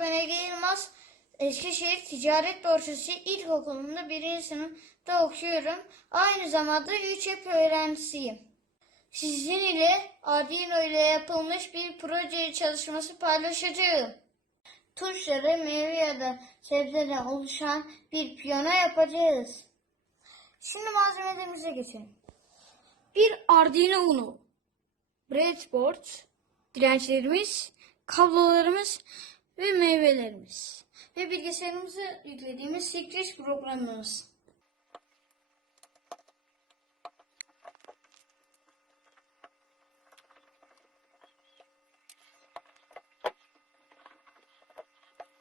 Ben Ege Yılmaz. Eskişehir Ticaret Borsası İlkokulu'nda birinci sınıfta okuyorum. Aynı zamanda 3 hep öğrencisiyim. Sizin ile Arduino ile yapılmış bir proje çalışması paylaşacağım. Tuşları meyve ya da sebzeden oluşan bir piyano yapacağız. Şimdi malzemelerimize geçelim. Bir Arduino Uno, breadboard, dirençlerimiz, kablolarımız ve meyvelerimiz ve bilgisayarımıza yüklediğimiz Scratch programımız.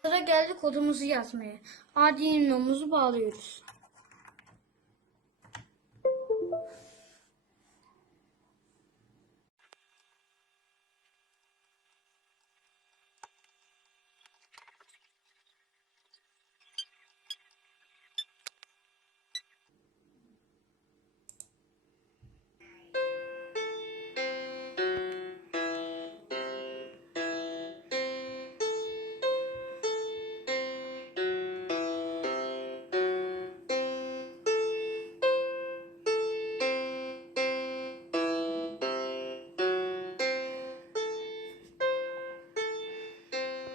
Sıra geldi kodumuzu yazmaya. Arduino'muzu bağlıyoruz.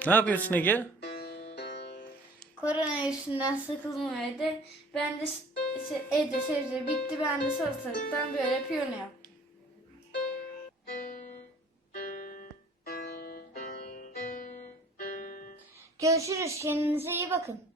Ne yapıyorsun Ege? Korona yüzünden sıkıldım evde. Ben de se- evde sebze bitti. Ben de salatalıktan böyle piyano yaptım. Görüşürüz. Kendinize iyi bakın.